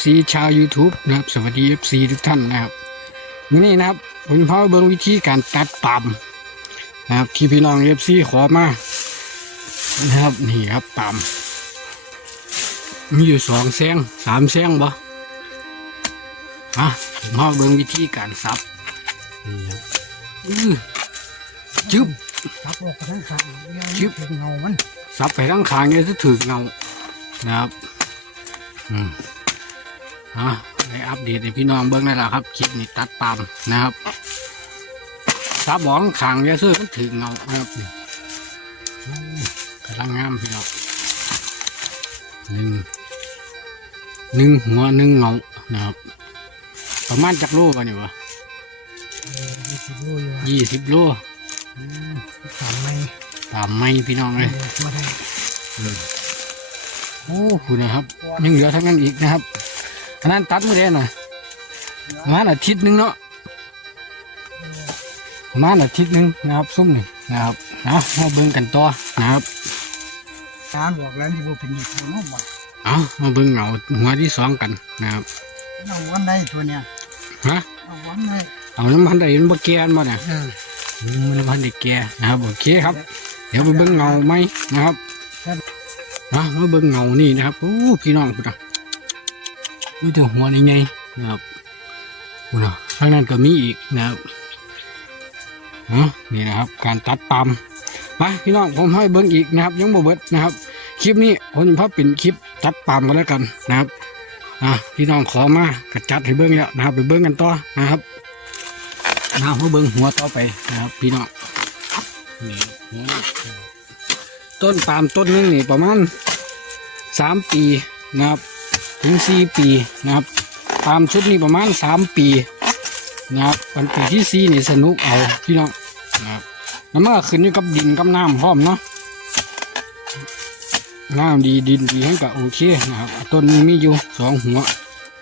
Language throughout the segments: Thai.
FC ชาว YouTube นะครับ สวัสดี FC ทุกท่านนะครับวันนี้นะครับผมพาไปเบิ่งวิธีการตัดปั๊มนะครับ ที่พี่น้อง FC ขอมานะครับนี่ครับปั๊มมีอยู่สองแซงสามแซงบ่อะผมพาไปเบิ่งวิธีการซับนี่ครับอื้อจึ๊บครับออกไปทั้งขางชิบถึงเงามันซับไปทั้งขางเนี่ยจะถือเงานะครับ อืม อะได้อัปเดตให้พี่น้องเบิ้งได้แล้วครับ คลิปนี้ตัดปาล์มนะครับซับบอกทั้งขางเนี่ยซื้อมันถือเงานะครับอืมกำลังงามพี่น้องหนึ่งหนึ่งหัวหนึ่งเงานะครับ ประมาณจักโลกันอยู่วะยี่สิบโลอยู่ยี่สิบโลอืมสามไม้ตามไม่พี่น้องเลยมาให้โอ้คุณนะครับ ยังเหลือทั้งนั้นอีกนะครับ อันนั้นตัดมือได้หน่อยประมาณอาทิตย์หนึงเนาะประมาณอาทิตย์หนึงนะครับซุ่มนี่นะครับเอามาเบิ่งกันต่อนะครับการบอกแล้วที่ว่าเป็นอีกตัวน้องบ่เอามาเบิ่งเหงาหัวที่สองกันนะครับเอาวันได้ตัวเนี้ยฮะเอาวันได้เอาน้ำพันใดมันบ่แก่นบ่เนี่ยเอออืมน้ำพันใดแก่นะครับโอเคครับ เดี๋ยวไปเบิ่งเงาไหมนะครับนะมาเบิ่งเงานี่นะครับโอ้พี่น้องคุณอะ นี่ตัวหัวในี่ไงนะครับคุณอะข้างนั้นก็มีอีกนะครับนี่นะครับ การตัดปั๊มมาพี่น้องผมให้เบิ่งอีกนะครับ ยังบ่เบิดนะครับ คลิปนี้ผมจะพาเป็นคลิปตัดปั๊มกันแล้วกันนะครับอะพี่น้องขอมาก็จัดให้เบิ่งแล้วนะครับ ไปเบิ่งกันต่อนะครับนะมาเบิ่งหัวต่อไปนะครับ พี่น้องนี่ต้นปาล์มต้นนึงนี่ประมาณสามปีนะครับ ถึงสี่ปีนะครับปามชุดนี้ประมาณสามปีนะครับวันปีที่สี่นี่สนุกเอาพี่น้องนะครับแล้วมันก็ขึ้นอยู่กับดินกับน้ำพร้อมเนาะน้ำดีดินดีให้กับโอเคนะครับต้นมีอยู่สองหัว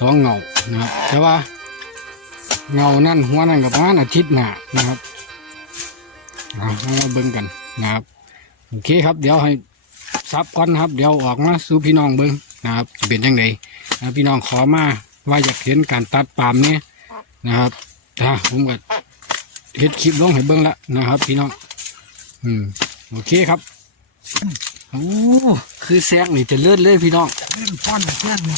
สองเงานะครับแต่ว่าเงานั่นหัวนั่นกับประมาณอาทิตย์หน้านะครับเอามาเบิ่งกันนะครับโอเคครับเดี๋ยวให้ซับก่อนนะครับ เดี๋ยวออกมาสู่พี่น้องเบิ่ง นะครับจะเป็นยังไงนะพี่น้องขอมาว่าอยากเห็นการตัดปาล์มเนี่ยนะครับถ้าผมก็เฮ็ดคลิปลงให้เบิ่งละนะครับ พี่น้องอืมโอเคครับโอ้คือแซกนี่จะเลื่อนเลยพี่น้องเล่นป้อนเพื่อนนี่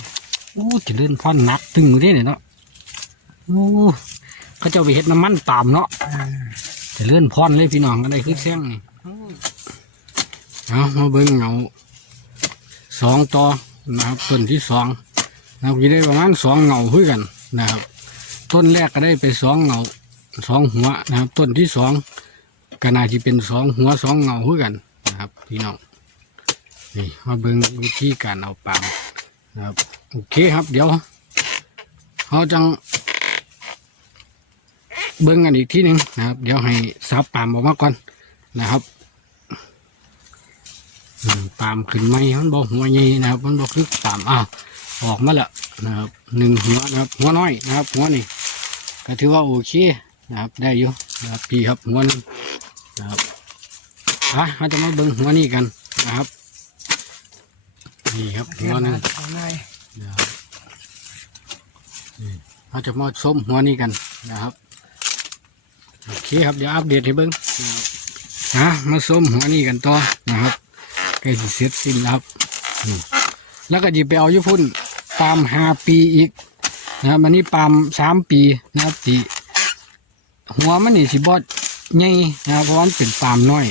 โอ้จะเลื่อนพ่อนหนักตึงอยู่เด้เนี่ยเนาะโอ้เขาจะเอาไปเฮ็ดน้ำมันปาล์มเนาะเออจะเลื่อนพอนเลยพี่น้องอะไรคือเสียงนี่เอามาเบิ้งเงาสองต่อ นะครับต้นที่สองนะครับจะได้ประมาณสองเงาเพื่อกันนะครับ ต้นแรกก็ได้ไปสองเงาสองหัวนะครับ ต้นที่สองก็น่าจะเป็นสองหัวสองเงาเพื่อกันนะครับพี่น้องนี่มาเบิ้งวิธีการเอาปามนะครับโอเคครับเดี๋ยวเขาจังเบิ้งกันอีกทีหนึ่งนะครับ เดี๋ยวให้ซับปามออกมาก่อนนะครับ ปามขึ้นไหมมันบอกหัวใหญ่นะครับ มันบอกคือปามอ้าวออกมาแล้วนะครับหนึ่งหัวนะครับ หัวน้อยนะครับ หัวนี่ก็ถือว่าโอเคนะครับ ได้อยู่นะครับพี่ครับหัวหนึงนะครับอะเราจะมาเบิ้งหัวนี่กันนะครับนี่ครับหัวหนึงเอาง่ายนะครับเราจะมาชมหัวนี้กันนะครับโอเคครับเดี๋ยวอัปเดตให้เบิ้งนะมาชมหัวนี้กันต่อนะครับ ใกล้สิเสร็จสิ้นแล้วครับแล้วก็หยิบไปเอาญี่ปุ่นปาล์มห้าปีอีกนะครับอันนี้ปาล์มสามปีนะครับตีหัวมันนี่สิบอดใหญ่นะครับเพราะว่ามันเป็นปาล์มน้อย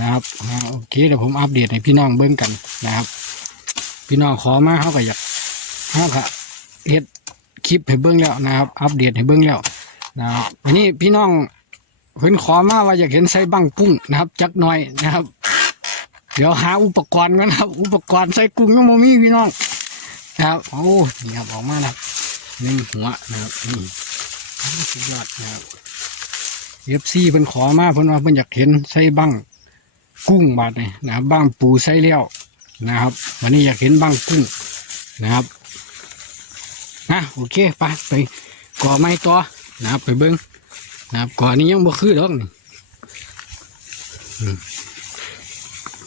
นะครับโอเคเดี๋ยวผมอัปเดตให้พี่น้องเบิ้งกันนะครับ พี่น้องขอมาเขาก็อยากเขาก็เฮ็ดคลิปให้เบิ้งแล้วนะครับ อัปเดตให้เบิ้งแล้วนะครับวันนี้พี่น้องเพิ่นขอมาว่าอยากเห็นใส่บังกุ้งนะครับ จักหน่อยนะครับ เดี๋ยวหาอุปกรณ์กันครับ อุปกรณ์ใส่กุ้งยังบ่มีพี่น้องนะครับโอ้นี่ครับออกมานะครับหนึ่งหัวนะครับนี่สุดยอดนะครับเอฟซีเพิ่นขอมาเพิ่นว่าเพิ่นอยากเห็นใส่บังกุ้งบาดนี่นะครับบังปูใส่เลี้ยวนะครับ วันนี้อยากเห็นบ้างกุ้งนะครับนะโอเคไปไปก่อไม้ต่อนะครับไปเบิ้งนะครับก่อนนี้ยังบ่คือดอกนี่อืม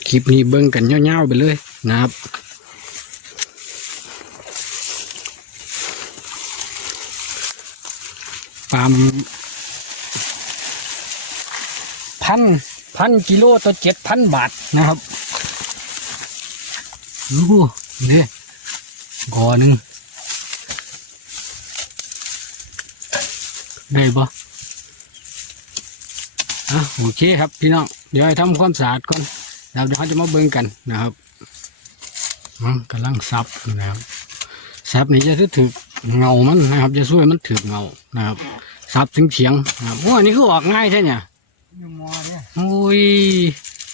คลิปนี้เบิ้งกันเงาๆไปเลยนะครับปามพันพันกิโลตัวเจ็ดพันบาทนะครับรู้เนี่ยกอหนึ่งได้ปะอะโอเคครับพี่น้อง เดี๋ยวทำความสะอาดก่อน แล้วเดี๋ยวเราจะมาเบิ่งกันนะครับอืมกำลังซับนะครับซับนี่จะถือเงามันนะครับ จะช่วยมันถือเงานะครับซับถึงเฉียงนะครับโอ้อันนี้คือออกง่ายใช่เนี่ยอยู่มอเนี่ยโอ้ย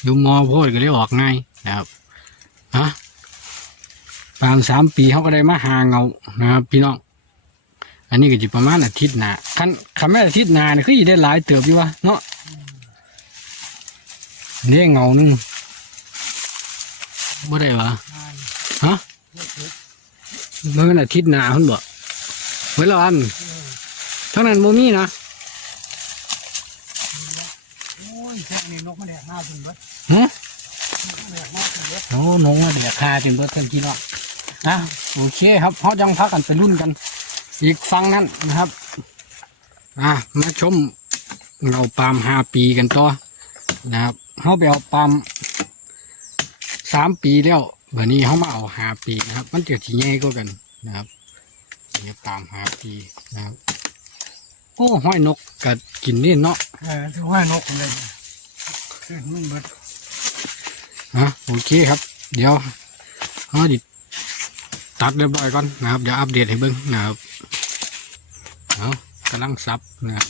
อยู่มอโพดก็เลยออกง่ายนะครับฮะปามสามปีเขาก็ได้มาหาเงานะครับ พี่น้องอันนี้ก็จะประมาณอาทิตย์หน้าคันคันแม่อาทิตย์หน้าเนี่ยคือจะได้หลายเติบอยู่วะเนาะนี่เงาหนึง บ่ได้วะงานฮะเมื่อวันอาทิตย์หน้าคุณบอกเวลาอันเท่านั้นโมมี่นะโอ้ยแค่นี้นกมาแดกหน้าจนเบิดฮะนกมาแดกหน้าจนเบิดโอ้นงเดี๋ยวคาจนเบิดเต็มที่แล้วนะโอเคครับเขาจังพักกันไปรุ่นกัน อีกฟังนั้นนะครับ อะมาชมเงาปาล์มห้าปีกันต่อนะครับเขาไปเอาปาล์ม สามปีแล้ววันนี้เขามาเอาห้าปีนะครับ มันจะที่ใหญ่ก็กันนะครับนี่ปาล์มห้าปีนะครับโอ้ห้อยนกกัดกินนี่เนาะเออที่ห้อยนกเลยขึ้นมึงเบิดอะโอเคครับ เดี๋ยวเขาดิตัดเรียบร้อยก่อนนะครับเดี๋ยวอัปเดตให้เบิ้งนะครับเอากำลังซับนะครับ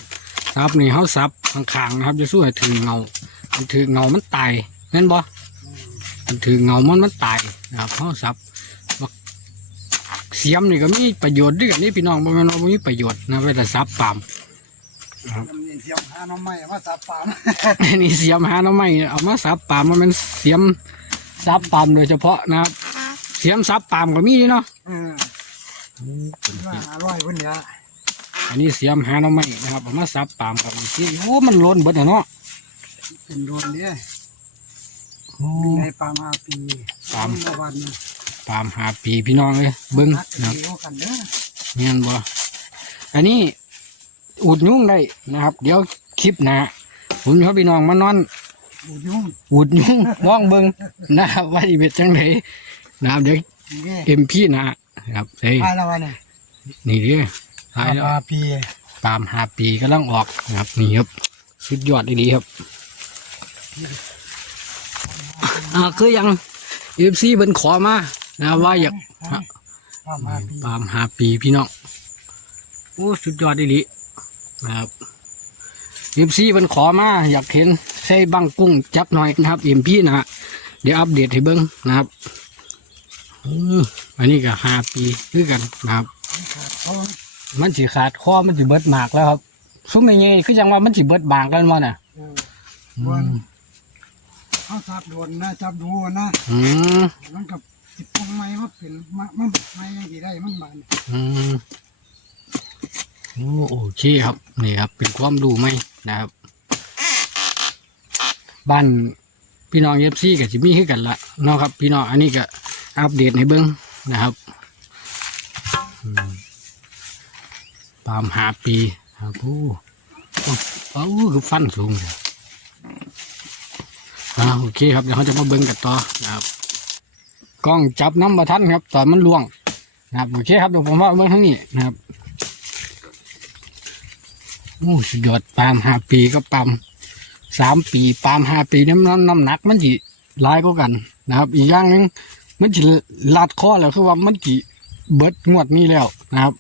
ซับนี่เขาซับข้างๆนะครับจะสู้ให้ถึงเงามันถือเงามันตายนั่นบ่ มันถือเงามันมันตายนะครับเขาซับบักเสียมนี่ก็มีประโยชน์ด้วยกันนี่พี่น้องบ่แม่นว่าบ่มีประโยชน์นะเวลาซับปาล์มทำนี่เสียมหาน้องไม้มาสับปามอันนี้เสียมหาหน้ำไม้เอามาซับปาล์มมันเป็นเสียมซับปาล์มโดยเฉพาะนะครับ เสียมซับปาล์มก็มีเนาะเออว่าอร่อยคนเนี้ยอันนี้เสียมหาหน้ำไม้นะครับเอามาซับปาล์มกับมันที่โอ้มันล้นเบิดอะเนาะเป็นโดนเนี่ยโอ้มี ในปามาปีปาล์มละวันนี่ปาล์มหาปีพี่น้องเลยเบิ้งนักนะครับเดียวกันเด้อเนียนบ่อันนี้อุดยุ่งได้นะครับ เดี๋ยวคลิปหนะผมเขาพี่น้องมานอนบูยุ่งอุดยุ่งว่องเบิ้งนะครับว่าอีเบ็ดจังไดนะครับเดี๋ยวนี่เอ็มพี่นะครับเฮ้ยไปละวันนี่นี่เด้อท้ายปาแล้วมาปีปาล์มหาปีก็ลังออกนะครับนี่ครับสุดยอดดีครับ อ่าคือยังเอฟซีเพิ่นขอมานะครับว่าอยากปามาปีปาล์มหาปีพี่น้องโอ้สุดยอดดีนะครับเอฟซีเพิ่นขอมาอยากเห็นใส่บังกุ้งจับหน่อยนะครับเอ็มพี่นะฮะเดี๋ยวอัปเดตให้เบิ้งนะครับอืออันนี้ก็หาปีคือกันนะครับเขามันสิขาดข้อมันสิเบิดหมากแล้วครับซุ้มไม่เงี้ยคือจังว่ามันสิเบิดบางแล้วมั้งน่ะ เออดวนเขาจับดวนนะจับดูนะอืมมันกับจิบปงไม้ว่าเป็นมามันไม้ยังดีได้มันบานอืมโอ้โอเคครับนี่ครับ เป็นความรู้ไหมนะครับ บ้านพี่น้องเอฟซีกับจิมีให้กันละเนาะครับ พี่น้องอันนี้ก็อัปเดตให้เบิ้งนะครับอืมปาล์มหาปีครับโอ้โอ้โอ้คือฟันสูงอ่า โอเคครับเดี๋ยวเขาจะมาเบิ้งกันต่อนะครับกล้องจับน้ำมาทันครับตอนมันล่วงนะครับโอเคครับเดี๋ยวผมว่าเมื่อทั้งนี้นะครับโอ้สุดยอดปาล์มห้าปีก็ปาล์มสามปีปาล์มห้าปีน้ำน้ำน้ำหนักมันจีร้ายก็กันนะครับ อีกอย่างหนึงมันจีลัดข้อแล้วคือว่ามันจีเบิดงวดนี้แล้วนะครับ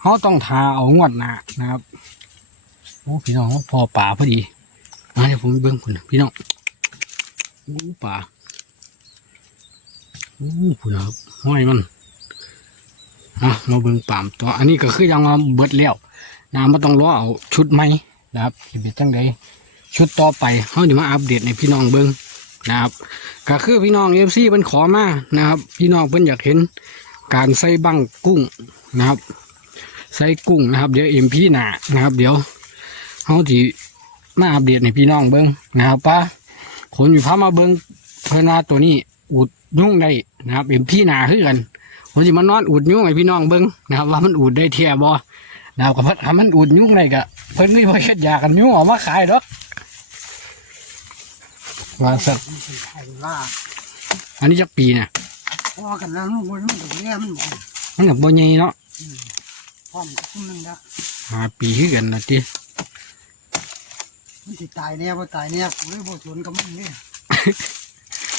เขาต้องทาเอางวดหน้านะครับโอ้พี่น้องพอป่าพอดีมาเดี๋ยวผมเบิ้งคุณพี่น้อง อ้ป่าโอ้คุณนะครับห้อยมันอะมาเบิ่งปามตัวอันนี้ก็คือยังมาเบิดแล้วนะมาต้องรอเอาชุดใหม่นะครับสิเป็นจังไดชุดต่อไปเฮาจะมาอัปเดตในพี่น้องเบิ่งนะครับ ก็คือพี่น้องเอฟซีเพิ่นขอมานะครับ พี่น้องเพิ่นอยากเห็นการใส่บังกุ้งนะครับ ใส่กุ้งนะครับ เดี๋ยวเอ็มพี่หนานะครับ เดี๋ยวเฮาสิมาอัปเดตในพี่น้องเบิ่งนะครับป้า ขนอยู่พามาเบิ่งเพิ่นว่าตัวนี้อุดยุ่งได้นะครับเอ็มพี่หนาคือกันผมจะมานอนอุดยุ่งให้พี่น้องเบิ้งนะครับ ว่ามันอุดได้เทียบอนะครับกับเพิ่นทำมันอุ่นยุ่งเลยกะเพิ่นนี่พอเฮ็ดยากันยุ่งเออกมาขายดอกวางสัตว์มันเป็นไข่ล่าอันนี้จักปีเนี่ยพอกันแล้วมันมันถึงแย่มันบอกมันกับบ่ใหญ่เนาะพร้อมกับมันนะห้าปีคือกันนะติ มันติตายแน่บ่ตายแน่กูเลยบ่สนกับมันเนี่ย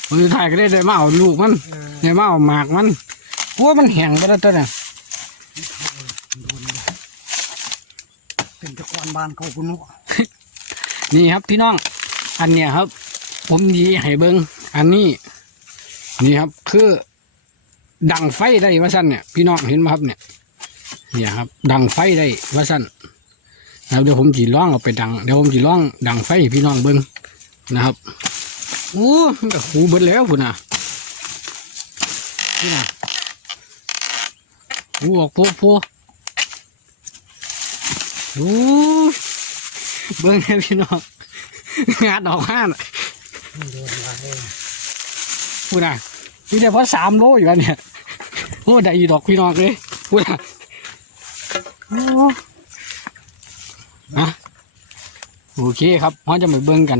คนสุดท้ายก็ได้ได้มาเอาลูกมันเออได้มาเอาหมากมันกลัวมันแห้งไปแล้วตัวเนี่ยโดนเลยเป็นตะกอนบ้านเขาคุณนุนี่ครับพี่น้อง อันเนี้ยครับ ผมยีให้เบิงอันนี้ นี่ครับคือดังไฟได้ว่าสั้นเนี่ยพี่น้องเห็นไหมครับเนี่ยเนี่ยครับ ดังไฟได้ว่าสั้น แล้วเดี๋ยวผมจีร้องเอาไปดังเดี๋ยวผมจีร้องดังไฟพี่น้องเบิงนะครับโอ้มันก็หูเบิดแล้วคุณนะนี่นะหูออกโพโพโอ้เบิ้งให้พี่น้องงานออกห้าน่ะโดนพูดนะนี่เฉพาะสามโลอยู่แล้วเนี่ยโอ้ได้อีดอกพี่น้องเลยพูดนะโอ้อะ โอเคครับเราจะมาเบิ้งกัน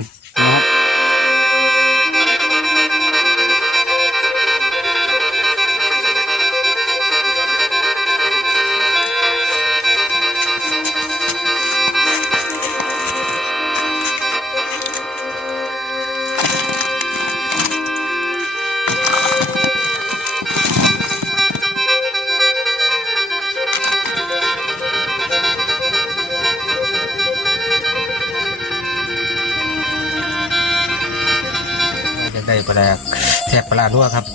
านัวครับ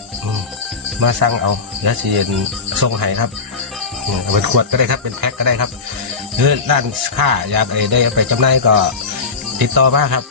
มาสั่งเอาเดี๋ยวสิเย็นส่งให้ครับเป็นขวดก็ได้ครับเป็นแพ็คก็ได้ครับหรือร้านค้าอยากไอ้ได้ไปจำหน่ายก็ติดต่อมาครับ